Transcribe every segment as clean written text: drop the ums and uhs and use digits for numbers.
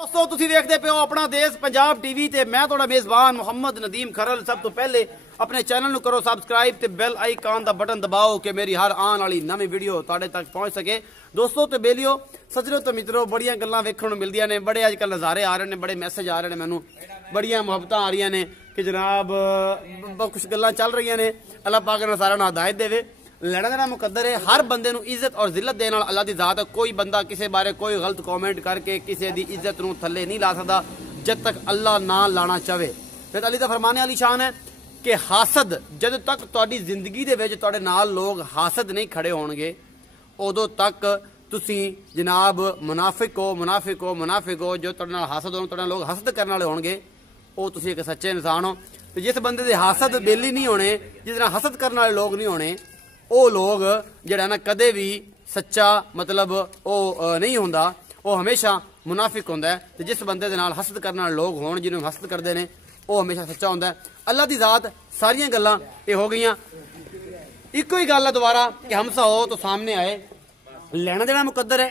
दोस्तों तुसीं देखदे पे हो अपना देश पंजाब टीवी ते मैं तुहाडा मेज़बान मुहम्मद नदीम खरल। सब तो पहले अपने चैनल नूं करो सब्सक्राइब ते बेल आइकन दा बटन दबाओ कि मेरी हर आने वाली नवी वीडियो तुहाडे तक पहुंच सके। दोस्तों ते बेलियो सज्जनों ते मित्रों बड़ियां गल्लां वेखण नूं मिलदियां ने, बड़े अजकल नज़ारे आ रहे ने, बड़े मैसेज आ रहे ने, मैनूं बड़ियां मुहब्बतां आ रही ने कि जनाब कुछ गल्लां चल रही ने। अल्लाह पाक ने सारा हिदायत देवे। लैना देना मुकद्दर है। हर बंदे नूं इज्जत और जिल्लत देने वाला अल्लाह दी जात है। कोई बंदा किसी बारे कोई गलत कॉमेंट करके किसी दी इज्जत नूं थल्ले नहीं ला सकदा जब तक अल्लाह ना लाना चाहे। फिर अली दा फरमाने वाली शान है कि हासद जद तक तुहाडी जिंदगी दे विच तुहाडे नाल लोग हासद नहीं खड़े होणगे उदों तक तुसीं जनाब मुनाफिक हो। जो तुहाडे नाल हासद होण तुहाडे लोग हसद करने वाले होणगे वो तुसीं एक सच्चे इंसान हो। ते जिस बंदे दे हासद बेली नहीं होने, जिस नाल हसद करने वाले लोग नहीं होने, वो लोग जिहड़ा ना कदे भी सच्चा मतलब वो नहीं हुंदा, वो हमेशा मुनाफिक हुंदा है। ते जिस बंदे दे नाल हसद करने वाले लोग होण, जिन्होंने हसद करते हैं, वो हमेशा सच्चा हुंदा है। अल्लाह दी जात सारियां गल्लां ये हो गईयां। इको ही गल है दोबारा कि हमसा हो तो सामने आए। लैना देना मुकद्दर है।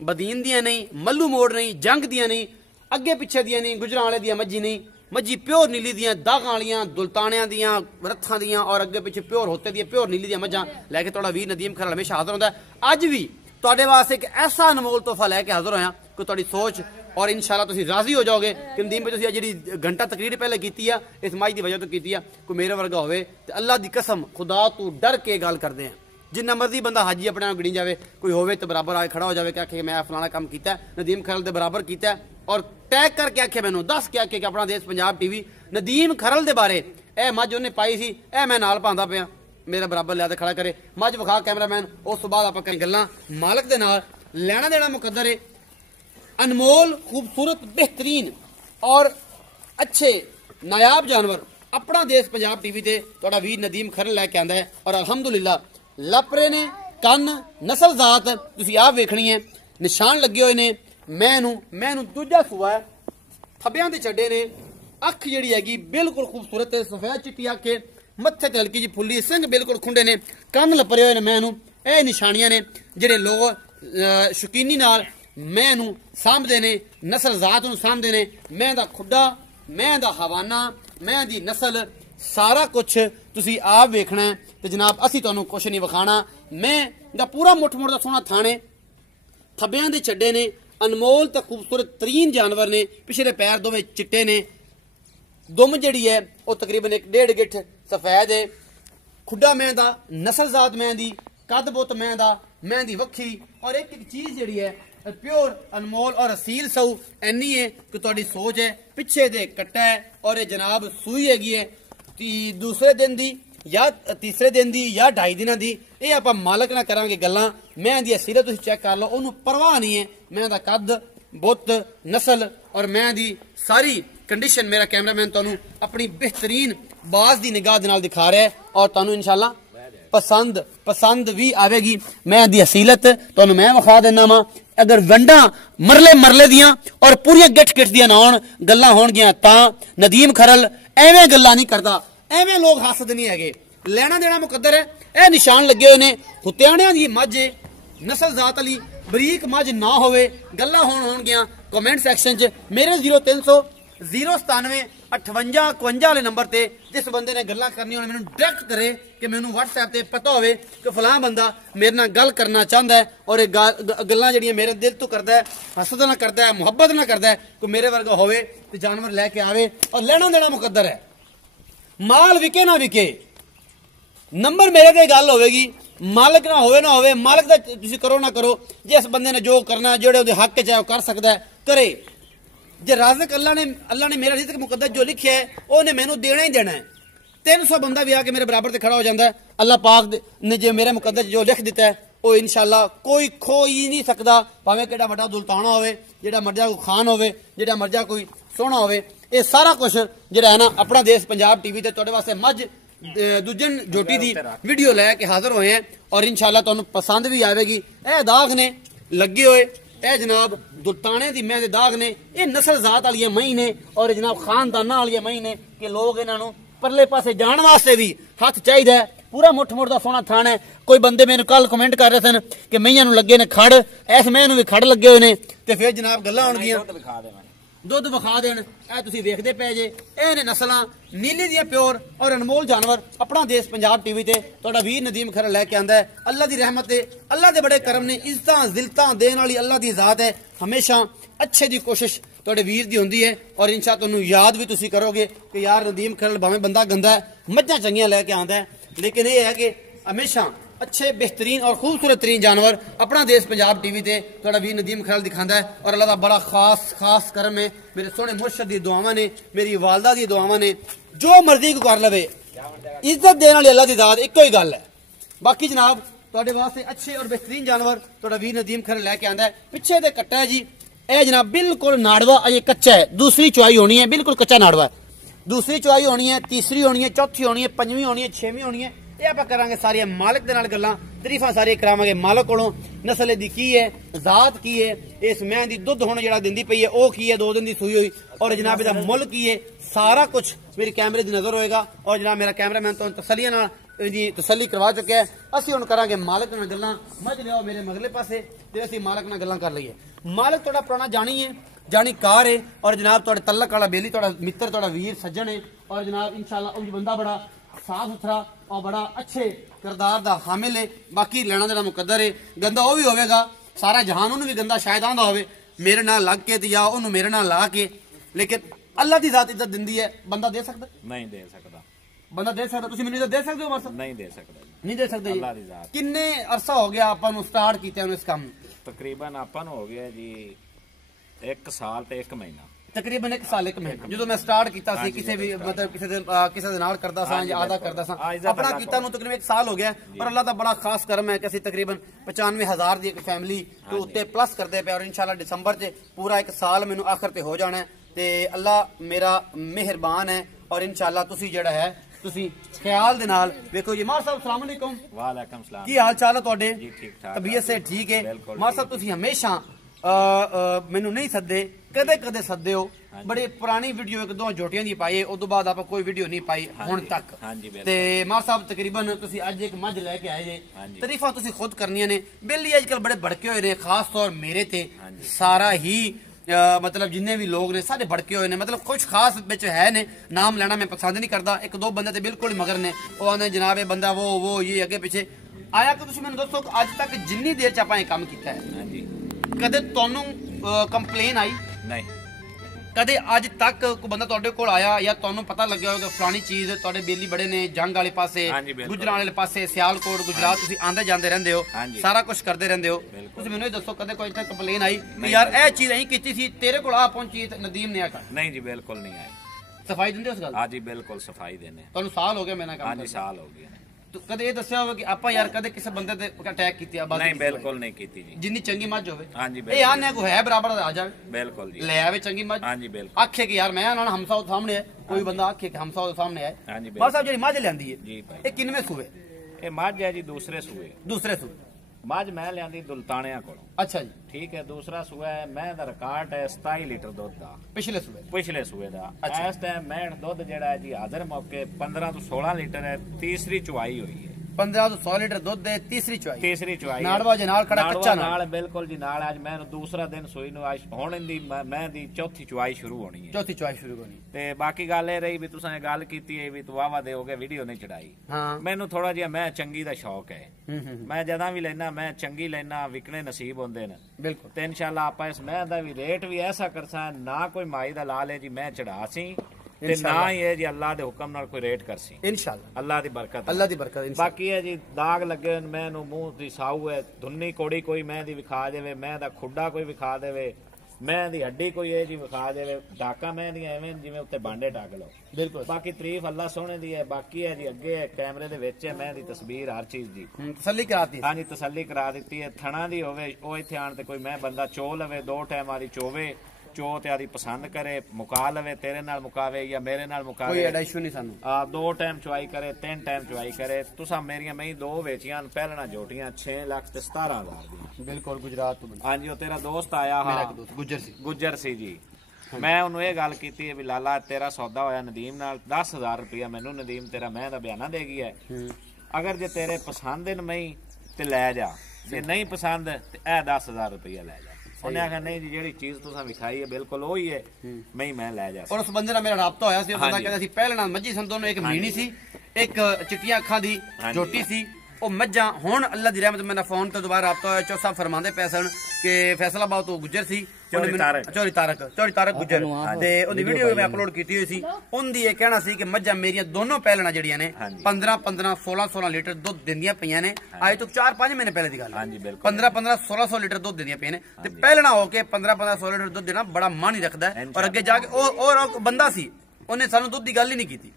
बदीन दियां नहीं, मल्लू मोड़ नहीं, जंग दियां नहीं, अगे पिछे दियां नहीं, गुजरावाले दियां मज्जी नहीं, मज्जी प्योर नीली दियां दागां वालियां दुल्तानियां दियां रथां दियां और अगे पिछे प्योर होते दियां प्योर नीली दियां मज्जां लैके तुहाडा वीर नदीम खरल हमेशा हाजिर होंदा है। अज भी तुहाडे वास्ते एक ऐसा अनमोल तोहफा लैके हाजिर होया कि तुहाडी सोच और इंशाअल्लाह तुसीं राजी हो जाओगे कि नदीम भाई तुसीं जिहड़ी घंटा तकरीर पहले कीती है इस माई की वजह तो कीती है। कोई मेरे वर्गा होवे ते अल्लाह दी कसम खुदा तू डर के गल करदे हैं। जिन्ना मर्जी बंदा हाजी अपने आप गिनी जाए, कोई होवे तो बराबर आके खड़ा हो जाए कि आखे मैं फलाना काम किया नदीम खरल के बराबर किया और टैग करके आखे मैनू दस के आखे कि अपना देश पंजाब टीवी नदीम खरल के बारे ए मझ उन्हें पाई सी ए मैं नाल पांदा पिया मेरा बराबर लिया खड़ा करे मझ विखा कैमरामैन। उस तो बाद आप कई गल्लां मालक दे नाल लैना देना मुकद्दर है। अनमोल खूबसूरत बेहतरीन और अच्छे नायाब जानवर अपना देश पंजाब टीवी ते तुहाडा वीर नदीम खरल लैके आंदा है। और अलहमदुलिल्लाह लापरे ने कन नस्ल जात तुसीं आप वेखनी है, निशान लगे हुए ने। मैनू दूजा सूआ है, थब्बियां ते छड्डे ने, अख जिहड़ी हैगी बिल्कुल खूबसूरत है, सफेद चिट्टी अख है, मत्थे ते हल्की जी फुल्ली, सिंह बिल्कुल खुंडे ने, कन लपरे हुए ने। मैनू ये निशानियां ने जिहड़े लोग शौकीनी नाल मैनू सामभदे ने, नस्ल जात नूं सामभदे ने। मैं दा खुड्डा, मैं दा हवाना, मैं दी नस्ल सारा कुछ तुसी आप वेखना है। तो जनाब असी तुहानू कुछ नहीं विखाना। मैं दा पूरा मुठ मुठ दा सोहना थाने थब्बियां दे छड्डे ने, अनमोल तो खूबसूरत तरीन जानवर ने। पिछले पैर दोवें चिट्टे ने, दुम जिहड़ी है वो तकरीबन 1.5 गिठ सफेद है। खुड्डा मैं दा, नस्ल जात मैं दी, कद बुत मैं दी वक्खी और एक एक चीज जिहड़ी है प्योर अनमोल और असील सऊ इन्नी है कि तुहाडी सोच है। पिछे दे कट्टा है और ये जनाब सूई हैगी है दूसरे दिन दी या तीसरे दिन दी या 2.5 दिनां दी। ये आप मालक ना करांगे गल्लां। मैं दी सीरत तुसीं चेक कर लो, उन्होंने परवाह नहीं है। मैं दा कद बुत नस्ल और मैं दी सारी कंडीशन मेरा कैमरामैन तुहानू अपनी बेहतरीन बाज दी निगाह दे नाल दिखा रहा है और तुहानू इंशाअल्लाह पसंद भी आवेगी। मैं दी असीलत तुहानू मैं विखा देना वा। अगर वंडा मरले दियां और पूरी गिठ दियां ना होण गल्लां होणगियां तां नदीम खरल एवें गल्लां नहीं करदा, एवें लोग हासद नहीं हैगे। लैना देना मुकद्दर है। ए निशान लगे हुए ने, हुत्याणियां दी मझ नस्ल जात वाली बरीक मझ ना होवे गल्लां होणगियां कमेंट सैक्शन च मेरे 0300 097 58 52 वाले नंबर ते जिस बंदे ने गल्लां करनी होने मैनू डायरेक्ट करे कि मैनू व्हाट्सएप ते पता होवे कि फलां बंदा मेरे नाल गल करना चाहता है और गल्लां जिहड़ियां मेरे दिल तो करदा है, हसद ना करदा है, मुहब्बत ना करदा है, कोई मेरे वर्गा होवे ते जानवर लैके आवे और लैना देना मुकद्दर है। माल विके ना विके नंबर मेरे ते गल होवेगी। मालक ना होवे मालक दा तुसीं करो ना करो, जिस बंदे ने जो करना जेहड़े उहदे हक च है कर सकदा है करे। जे राज़िक अल्लाह ने मेरा रिज़्क मुकद्दर जो लिखिया है उन्हें मैनू देना ही देना है। 300 बंदा भी आके मेरे बराबर से खड़ा हो जाता है। अल्लाह पाक ने जो मेरे मुकद्दर जो लिख दिता है वो इंशाअल्लाह कोई खो ही नहीं सकता। भावें केड़ा वड्डा दुल्ताना होवे, जेड़ा मर्जा कोई खान होवे, जेड़ा मर्जा कोई सोहना होवे, ये सारा कुछ जिहड़ा है ना अपना देश पंजाब टीवी ते तुहाडे वास्ते मझ दूजन जोटी दी वीडियो लैके हाजिर होए हैं और इंशाअल्लाह तुहानू पसंद भी आवेगी। ए दाग ने लगे हुए, ए जनाब दुल्ताने दी मैं दे दाग ने, ये नस्ल जात वाली मई ने और जनाब खानदाना वाली मई ने कि लोग इन्हों परले पासे जाने वास्ते भी हथ चाहिए पूरा मुठ मुठ का सोहना थान है। कोई बंदे मैंने कल कमेंट कर रहे सन कि मईयां नूं लगे ने खड़, इस मैं नूं भी खड़ लगे हुए ने ते फिर जनाब गल्लां होणगियां दुध विखा देन। ਇਹ ਤੁਸੀਂ ਵੇਖਦੇ ਪਏ ਜੇ ਇਹ ਨੇ ਨਸਲਾਂ ਨੀਲੀ ਦੀਆਂ ਪਿਓਰ ਔਰ ਅਨਮੋਲ ਜਾਨਵਰ ਆਪਣਾ ਦੇਸ਼ ਪੰਜਾਬ ਟੀਵੀ ਤੇ ਤੁਹਾਡਾ ਵੀਰ ਨਦੀਮ ਖਰਲ ਲੈ ਕੇ ਆਂਦਾ ਹੈ। ਅੱਲਾ ਦੀ ਰਹਿਮਤ ਹੈ, ਅੱਲਾ ਦੇ ਬੜੇ ਕਰਮ ਨੇ, ਇੱਜ਼ਤਾਂ ਜ਼ਿਲਤਾਂ ਦੇਣ ਵਾਲੀ ਅੱਲਾ ਦੀ ਜ਼ਾਤ ਹੈ। ਹਮੇਸ਼ਾ ਅੱਛੇ ਦੀ ਕੋਸ਼ਿਸ਼ ਤੁਹਾਡੇ ਵੀਰ ਦੀ ਹੁੰਦੀ ਹੈ ਔਰ ਇਨਸ਼ਾ ਤੁਹਾਨੂੰ ਯਾਦ ਵੀ ਤੁਸੀਂ ਕਰੋਗੇ ਕਿ ਯਾਰ ਨਦੀਮ ਖਰਲ ਭਾਵੇਂ ਬੰਦਾ ਗੰਦਾ ਹੈ, ਮੱਝਾਂ ਚੰਗੀਆਂ ਲੈ ਕੇ ਆਂਦਾ ਹੈ, ਲੇਕਿਨ ਇਹ ਹੈ ਕਿ ਹਮੇਸ਼ਾ अच्छे बेहतरीन और खूबसूरत तरीन जानवर अपना देश पंजाब टीवी ते थोड़ा वीर नदीम खरल दिखाता है। और अल्लाह का बड़ा खास करम है। मेरे सोहने मुर्शद दी दुआवां ने, मेरी वालदा दी दुआवां ने, जो मर्जी को कर लवे इज्जत देने वाली अल्लाह दी दात इक्को ही गल है। बाकी जनाब तुहाडे वास्ते अच्छे और बेहतरीन जानवर थोड़ा वीर नदीम खरल लैके आंदा है। पिछे ते कट्टा है जी, यह जनाब बिल्कुल नाड़वा अजे कच्चा है, दूसरी चुआई होनी है, बिल्कुल कच्चा नाड़वा है। दूसरी चुआई होनी है, तीसरी होनी है, चौथी होनी है, पंजवीं होनी है, छेवीं होनी है। ये आप करांगे सारियां मालिक दे नाल गल्लां, तरीफां सारी करावांगे मालिक कोलों। नस्ल दी की है, जात की है, इस मैं दी दुध हुण जिहड़ा दिंदी पई है ओह की है, 2 दिन दी सूई हुई, और जनाब इहदा मुल की है, सारा कुछ मेरी कैमरे दी नजर होएगा। और जनाब मेरा कैमरामैन तो तसल्लियां नाल जी तसल्ली करवा चुका है। असीं हुण करांगे मालिक नाल गल्लां। मझ लियाओ मेरे मगले पासे ते असीं मालिक नाल गल्लां कर लईए। मालिक तुहाडा पुराना जानी है, जानी कार है, और जनाब तुहाडे तलक वाला बेली तुहाडा मित्र तुहाडा वीर सज्जन है। और जनाब इंशाअल्लाह ओह बंदा बड़ा साफ सुथरा और बड़ा अच्छे किरदार दा हामिल है। बाकी लेना देना मुकद्दर है, गंदा वो भी होगा, सारा जहान उन्होंने भी गंदा शायद आंदा होवे मेरे नाल लग के या उन्होंने मेरे नाल ला के, लेकिन अल्लाह दी जात इज्जत दिंदी है। बंदा दे सकदा नहीं दे सकदा, बंदा दे सकदा, तुसीं मैनूं इज्जत दे सकदे हो? मरसा नहीं दे सकदा, नहीं दे सकदे। अल्लाह दी जात किन्ने अरसा हो गया आपां नूं स्टार्ट कीते इस काम? तकरीबन आपां नूं हो गया जी 1 साल ते 1 महीना, तकरीबन 1 साल 1 महीना। जो मैं स्टार्ट किया किसी भी मतलब किसी नाल करदा सा या आधा करदा सा, अपना कीता नूं तकरीबन 1 साल हो गया। और अल्लाह दा बड़ा खास करम है कि असीं तकरीबन 95,000 दी एक फैमिली तो उत्ते प्लस करदे पे। और इंशाअल्लाह दिसंबर च पूरा 1 साल मैनूं आखिर ते हो जाना है ते अल्लाह मेरा मेहरबान है। और इंशाअल्लाह तुसीं जेड़ा है तुसीं ख्याल दे नाल देखो जी। मार साहब अस्सलाम वालेकुम। वालेकुम सलाम, की हाल चाल है तुहाडे? जी ठीक ठाक, तबीयत से ठीक है? मार साहब तुसीं हमेशा मैनू नहीं सदे, कदे कदे सदे हो। बड़ी पुरानी वीडियो 1-2 झोटियां दी पाई, उस बाद आप कोई वीडियो नहीं पाई हुण तक। ते मार साहब तकरीबन तुसीं अज एक मझ लैके आए जे, तरीफां तुसीं खुद करनियां ने। बेली अजकल बड़े भड़के हुए ने, खास तौर मेरे ते सारा ही मतलब जिन्ने भी लोग ने सारे भड़के हुए ने। मतलब कुछ खास बिच है ने, नाम लेना मैं पसंद नहीं करता। 1-2 बंदे ते बिल्कुल ही मगर ने, वो आंदे जनाब ये बंदा वो ये अगे पिछे आया। कि तुसीं मैनूं दसो अज तक जिन्नी देर च आपां काम कीता है कदे तुहानूं कंप्लेन आई? नहीं। कदे अज तक कोई बंदा तुहाडे कोल आया या तुहानूं पता लग्या होगा फलानी चीज तुहाडे बेली बड़े ने जंग वाले पासे, गुजरात वाले पासे, सियालकोट गुजरात तुसीं आंदे जांदे रहंदे हो, सारा कुछ करदे रहंदे हो, तुसीं मैनूं दसो कदे कोई इत्थे कंप्लेन आई कि यार ए चीज अहीं कीती सी तेरे कोल आ पहुंची ते नदीम ने आखा? नहीं जी बिल्कुल नहीं आई। सफाई दिंदे उस गल? हां जी बिल्कुल सफाई देने। तुहानूं साल हो गया मेरे नाल काम? हां जी साल हो गया। तो कदे ये दस्या होवे कि आपां यार कदे किसी बंदे ते अटैक कीती? नहीं बिल्कुल नहीं कीती जी। जिन्नी चंगी मझ होवे हां जी ए आने को है बराबर आ जावे बिल्कुल जी, ले आवे चंगी मझ। हां जी बिल्कुल। आखे कि यार मैं ना हमसा सामने है, कोई बंदा आखे कि हमसा सामने है। हां जी बस साहब जेडी मझ लेंदी है जी भाई, ए किनवे सूए? ए मझ है जी दूसरे सूए। दूसरे सूए मझ मैं लियांदी दुल्तानिया कोलों। अच्छा जी ठीक है। दूसरा सूआ है मैं दा रिकॉर्ड है 27 लीटर दुध दा पिछले सूए दा। इस टाइम मैं दुध जेड़ा है जी हाजिर मौके 15 तो 16 लीटर है। तीसरी चुआई हुई है, 15 तो 100 लीटर दुध है। तीसरी चुआई नाड़वा जे नाल खड़ा कच्चा नाल बिल्कुल जी नाल। आज मैं दूसरा दिन सोई नु आज हुण इंदी मैं दी चौथी चुआई शुरू होनी है। चौथी चुआई शुरू होनी ते बाकी गल ए रही भी तुसां ने गल कीती है भी तू वावा दे हो गए वीडियो नहीं चढ़ाई। हां मैनू थोड़ा जिहा मैं चंगी दा शौक है, मैं जदा भी लेना मैं चंगी लेना, विकने नसीब होंदे ने बिल्कुल। ते इंशाअल्लाह आपां इस मैं दा भी रेट भी ऐसा करसा ना कोई माई दा ला ले जी मैं चढ़ासी ते ना ही है जी अल्लाह दे हुक्म नाल कोई रेट करसी इंशाअल्लाह। अल्लाह दी बरकत बाकी है जी। दाग लगे मैनू मूंह दी साऊ है, धुन्नी कोड़ी कोई मैं दी विखा देवे, मैं दा खुड्डा कोई विखा देवे, मैं दी हड्डी कोई है जी विखा देवे, डाका मैं दी एवें जिवें उत्ते बांडे टाक लो बिल्कुल। बाकी तारीफ अल्लाह सोहणे दी है। बाकी है जी अगे कैमरे दे विच है मैं दी तस्वीर हर चीज दी तसल्ली कराती। हां जी तसल्ली करा दित्ती है। थणा दी होवे ओ इत्थे आण ते कोई मैं बंदा चो लवे 2 टाइम वाली चोवे चो ते आदी पसंद करे मुका लवे, तेरे नाल मुकावे या मेरे नाल मुकावे, कोई एडा इशू नहीं सानू। 2 टाइम चुआई करे 3 टाइम चुआई करे। तुसां मेरियां मैं 2 वेचियां पहलना जोटियां 6 लाख ते 17,000 दी बिल्कुल गुजरात तो। हां जी ओ तेरा दोस्त आया हां गुजर सी जी। मैं उन्होंने ये गल की भी लाला तेरा सौदा होया नदीम नाल 10,000 रुपया मैनू नदीम तेरा मैं दा बयाना दे गया है। अगर जे तेरे पसंद न मई ते लै जा, जे नहीं पसंद ते ए 10,000 रुपया लै जा। उन्हें आखा नहीं जी जेड़ी चीज तुसां विखाई है बिल्कुल वही है, मैं लै जा। और उस बंदे नाल मेरा राबता होया सी, बंदा कहंदा सी पहले नाल मज्जी सन दोनों, एक मीणी सी एक चिट्टियां अखां दी झोटी सी। ਉਹ ਮੱਝਾਂ ਹੁਣ ਅੱਲਾ ਦੀ ਰਹਿਮਤ ਮੇਰਾ ਫੋਨ ਤੇ ਦੁਬਾਰਾ ਰਾਬਤਾ ਹੋਇਆ। ਚੌਥਾ ਫਰਮਾਉਂਦੇ ਪਏ ਸਨ ਕਿ ਫੈਸਲਾਬਾਦ ਤੋਂ ਗੁੱਜਰ ਸੀ, ਚੌਰੀ ਤਾਰਕ ਗੁੱਜਰ, ਤੇ ਉਹਦੀ ਵੀਡੀਓ ਮੈਂ ਅਪਲੋਡ ਕੀਤੀ ਹੋਈ ਸੀ। ਉਹਦੀ ਇਹ ਕਹਿਣਾ ਸੀ ਕਿ ਮੱਝਾਂ ਮੇਰੀਆਂ ਦੋਨੋਂ ਪਹਿਲਣਾ ਜਿਹੜੀਆਂ ਨੇ 15 16 ਲੀਟਰ ਦੁੱਧ ਦਿੰਦੀਆਂ ਪਈਆਂ ਨੇ। ਅੱਜ ਤੋਂ 4-5 ਮਹੀਨੇ ਪਹਿਲੇ ਦੀ ਗੱਲ ਹੈ। 15 16 ਲੀਟਰ ਦੁੱਧ ਦਿੰਦੀਆਂ ਪਈਆਂ ਨੇ ਤੇ ਪਹਿਲਣਾ ਹੋ ਕੇ 15 16 ਲੀਟਰ ਦੁੱਧ ਦੇਣਾ ਬੜਾ ਮਨ ਹੀ ਰੱਖਦਾ। ਔਰ ਅੱਗੇ ਜਾ ਕੇ ਉਹ ਬੰਦਾ ਸੀ, ਉਹਨੇ ਸਾਨੂੰ ਦੁੱਧ ਦੀ ਗੱਲ ਹੀ ਨਹੀਂ ਕੀਤੀ।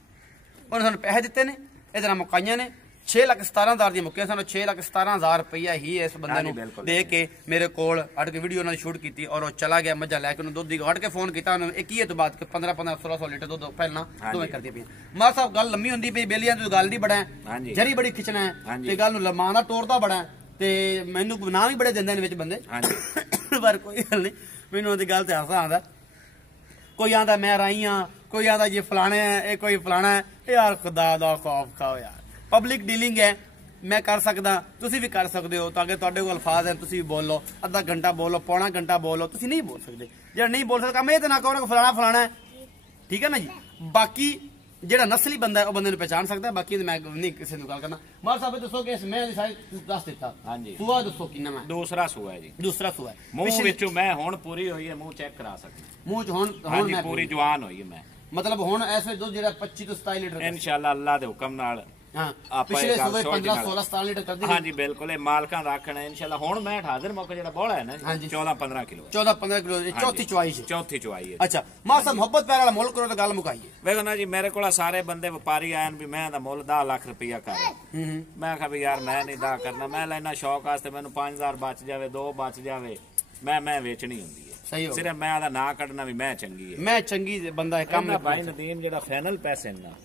ਉਹਨੇ ਸਾਨੂੰ ਪੈਸੇ ਦਿੱਤੇ ਨੇ, ਇਹਦੇ ਨਾਲ ਮੁਕਾਈਆਂ ਨੇ। 6,17,000 ਦੀਆਂ ਮੁੱਕੀਆਂ ਸਾਨੂੰ। 6,17,000 ਰੁਪਇਆ ਹੀ ਇਸ ਬੰਦੇ ਨੂੰ ਦੇ ਕੇ ਮੇਰੇ ਕੋਲ ਅੜ ਕੇ ਵੀਡੀਓ ਉਹਨਾਂ ਦੀ ਸ਼ੂਟ ਕੀਤੀ ਔਰ ਉਹ ਚਲਾ ਗਿਆ ਮੱਝਾਂ ਲੈ ਕੇ। ਉਹਨੂੰ ਦੁੱਧ ਦੀ ਹਟ ਕੇ ਫੋਨ ਕੀਤਾ ਉਹਨੂੰ, ਇਹ ਕੀ ਹੈ ਤੋਂ ਬਾਅਦ 15 16 ਲੀਟਰ ਦੁੱਧ ਪਹਿਲਾਂ ਦੋਵੇਂ ਕਰਦੀਆਂ ਪਈਆਂ। ਮਾਰ ਸਾਹਿਬ ਗੱਲ ਲੰਮੀ ਹੁੰਦੀ ਪਈ, ਬੇਲੀਆਂ ਤੋਂ ਗੱਲ ਨਹੀਂ ਬੜਾ ਜਰੀ ਬੜੀ ਖਿੱਚਣਾ ਹੈ ਤੇ ਗੱਲ ਨੂੰ ਲਮਾਂ ਦਾ ਤੋੜਦਾ ਬੜਾ ਤੇ ਮੈਨੂੰ ਨਾਂ ਵੀ ਬੜੇ ਦਿੰਦੇ ਨੇ ਵਿੱਚ ਬੰਦੇ। ਪਰ ਕੋਈ ਗੱਲ ਨਹੀਂ, ਮੈਨੂੰ ਉਹਦੀ ਗੱਲ ਤੇ ਹਾਸਾ ਆਉਂਦਾ। ਕੋਈ ਆਂਦਾ ਮੈਂ ਰਾਈ ਹਾਂ, ਕੋਈ ਆਂਦਾ ਜੇ ਫਲਾਣਾ ਹੈ, ਇਹ ਕੋਈ ਫਲਾਣਾ ਹੈ। ਯਾਰ ਖੁਦਾ ਦਾ ਖੌਫ ਖਾਓ ਯਾਰ, ਪਬਲਿਕ ਡੀਲਿੰਗ ਹੈ, मैं कर सकदा, तुसी भी कर सकते हो। ताकि तुहाडे कोल अल्फाज है, तुसी भी बोलो, अद्धा घंटा बोलो, पौना घंटा बोलो, तुसी नहीं बोल सकते। जेड़ा नहीं बोल सकता मैं तो ना कहो फलाना फलाना है, ठीक है ना जी। बाकी जेड़ा नस्ली बंदा है वो बंदे पहचान सकता है, बाकी मैं नहीं किसी को गल करना। मार साहब दसो कि मैं दस दिता। हां जी, सुआ दसो किन्ना मैं? दूसरा सुआ है जी, दूसरा सुआ है। मुंह विचों मैं हुण पूरी होई है, मुंह चेक करा सकदा, मुंह च हुण मैं पूरी जवान होई है मैं, मतलब हुण ऐसे दुध जेड़ा 25 ਤੋਂ 27 लीटर इंशाल्लाह अल्लाह दे हुक्म नाल। पिछले सुबह 15 16 17 लीटर कर दी। हां जी बिल्कुल, ये मालकां दा आखना है इंशाल्लाह। हुण मैं हाजिर मौका जेड़ा बोला है ना 14-15 किलो, 14-15 किलो चौथी चुआई है, चौथी चुआई है। अच्छा मां साहब मोहब्बत प्यार वाला मुल्क करो तो गल मुकाई है। देखो ना जी, मेरे कोल सारे बंदे व्यापारी आए भी मैं दा मुल 10 लाख रुपया कर, मैं कहा भी यार मैं नहीं दा करना, मैं लेना शौक वास्ते, मैनू 5,000 बच जावे, 2 बच जावे, मैं वेचनी हुंदी है। सही हो, सिर्फ मैं दा ना कटना भी मैं चंगी है, मैं चंगी बंदा है। कम भाई नदीम जेड़ा फाइनल पैसे ना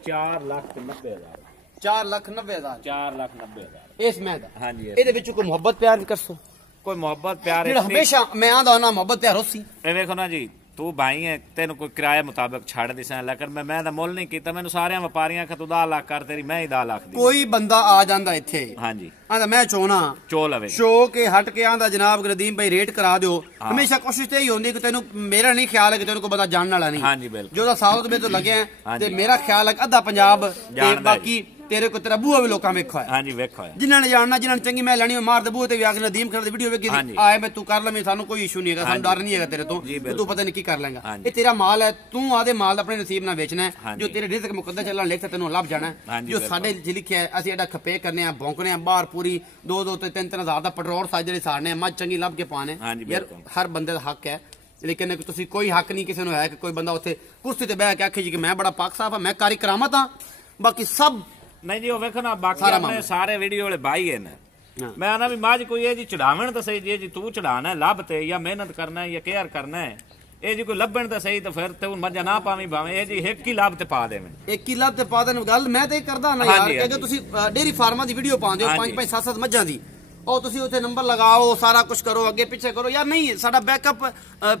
4,90,000, 4,90,000, 4,90,000 इस मैं दा। हां जी, ਇਹਦੇ ਵਿੱਚ ਕੋਈ ਮੁਹੱਬਤ ਪਿਆਰ ਵੀ ਕਰਸੋ, ਕੋਈ ਮੁਹੱਬਤ ਪਿਆਰ ਹਮੇਸ਼ਾ ਮੈਂ ਆਂਦਾ ਨਾ ਮੁਹੱਬਤ ਪਿਆਰ ਹੋਸੀ। ਇਹ ਵੇਖੋ ਨਾ ਜੀ, तू भाई है, तेन कोई किराए मुताबिक छड़ दिसा, लेकिन मैं दा मुल नहीं कीता। मैनू सारे व्यापारियां का तू 10 लाख कर, तेरी मैं ही 10 लाख दी। कोई बंदा आ जांदा इत्थे, हां जी, आंदा मैं चोना चो लवे, शो के हट के आंदा जनाब नदीम भाई रेट करा दियो। हमेशा कोशिश ते ही होंदी कि तेनू, मेरा नहीं ख्याल है कि तेनू को बंदा जानने वाला नहीं। हां जी बिल्कुल, जो दा साउथ में तो लगे हैं ते मेरा ख्याल है अद्धा पंजाब ते बाकी तेरे को तेरा बूआ भी लोकां वेखो है। हां जी वेखो है, जिन्हां ने जानना, जिन्हां ने चंगी मैं लेनी मार दे बूए ते आके नदीम कर दी वीडियो वेखी आए मैं तू कर ले, मैं सानू कोई इशू नहीं है, सानू डर नहीं है तेरे तो, तू पता नहीं की कर लेगा। ये तेरा माल है, तू आदे माल अपने नसीब ना बेचना है। जो तेरे रिज़्क मुकद्दर चलना लिखता तेनू लभ जाना है। जो साडे लिखिया है असि एडा खपे करने आ, भौंकने आ बाहर पूरी 2-2 ते 3-3 हज़ार दा पेट्रोल साजरे साड़ने मज चंगी लभ के पाने। यार हर बंदे दा हक है, लेकिन तुसी कोई हक नहीं किसी नूं है कि कोई बंदा उत्थे कुर्सी ते बैठ के आखे जी कि मैं बड़ा पाक साफ हां, मैं कारी करामत हां, बाकी सब नहीं जी। वेखो ना बाकी अपने सारे वीडियो वाले भाई है ना, मैं आना भी माज कोई है जी चढ़ावन तो सही जी, तू चढ़ाना है लभ ते या मेहनत करना है या केयर करना है, ये जी कोई लभण तो सही तो फिर तो मजा ना पावी भावे, ये जी एक ही लाभ ते पा देवे, एक ही लाभ ते पा देन। गल मैं ते करदा ना यार, अगर तुसी डेयरी फार्मा दी वीडियो पांदे हो 5-5 7-7 मज्जां दी, और तुसी उथे नंबर लगाओ, सारा कुछ करो, अगे पीछे करो यार, नहीं साडा बैकअप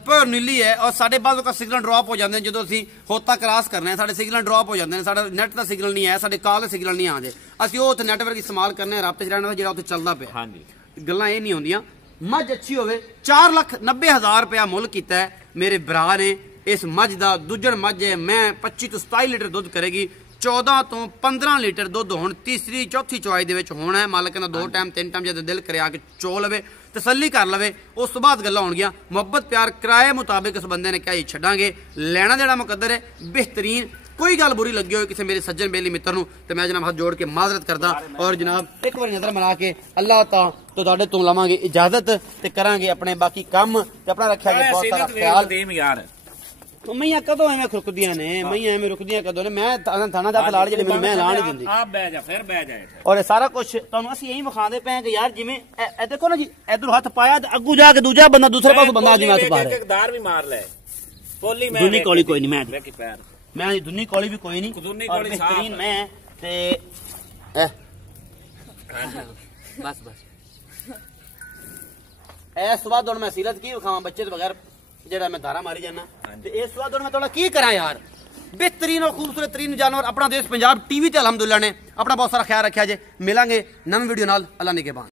प्योर नीली है। और साडे बाद का सिग्नल ड्रॉप हो जाते हैं जो असीं होता क्रॉस करने, साडे सिग्नल ड्रॉप हो जाते हैं, साडा नेट का सिग्नल नहीं है, साडे कॉल का सिग्नल नहीं आते, असीं ओह नैटवर्क इस्तेमाल करने राबते च रहना जेड़ा उत्थे चलदा पिया। हां जी, गल्लां ये नहीं होंदियां। मझ अच्छी होवे, 4,90,000 रुपया मुल कीता है मेरे भरा ने इस मझ दा। दुजण मझ है, मैं 25 ਤੋਂ 27 लीटर दुध करेगी, 14 ਤੋਂ 15 लीटर दुध हुण तीसरी चौथी चुआई दे विच होना है। मालक ने 2 टाइम 3 टाइम जद दिल करे आके चो लवे, तसल्ली कर लवे, उस तो बाद गल्लां होणगियां। मुहब्बत प्यार किराए मुताबिक इस बंदे ने क्या ही छड्डांगे, लेना देना मुकद्दर है बेहतरीन। कोई गल बुरी लगी हो किसी मेरे सज्जन बेली मित्र नूं ते मैं जनाब हाथ जोड़ के माजरत करदा, और जनाब एक बार नजर मरा के अल्लाह तो तुहाडे तो लवांगे इजाजत ते करांगे अपने बाकी काम ते अपना रखिया गया बहुत सारा ख्याल। यार तो मैया कदों एवें रुकदियां ने, मैया एवें रुकदियां कदों ने, मैं थाना दा लाड़ जेड़ी मैं ला नहीं दिंदी। आप बैठ जा, फिर बैठ जाए, और ये सारा कुछ तुहानू असि यही विखांदे पे कि यार जिवें ए देखो ना जी, इधर हाथ पाया ते अग्गू जाके दूजा बंदा दूसरे पासों बंदा जिवें हाथ पा रहा है, एक दार भी मार ले। कोली मैं दुनी कोली कोई नहीं, मैं दुनी कोली भी कोई नहीं, दुनी कोली बेहतरीन मैं ते बस ए सुबह दौड़ मैं सीरत की विखावां बच्चे दे बगैर जेड़ा मैं धारा मारी जाना ते इस सुबह दौड़ मैं थोड़ा की करा यार। बेहतरीन और खूबसूरत तरीन जानवर अपना देश पंजाब टीवी ते अलहमदुलिल्लाह ने अपना बहुत सारा ख्याल रखा जे। मिलेंगे नवी वीडियो नाल अल्लाह ने के बाद।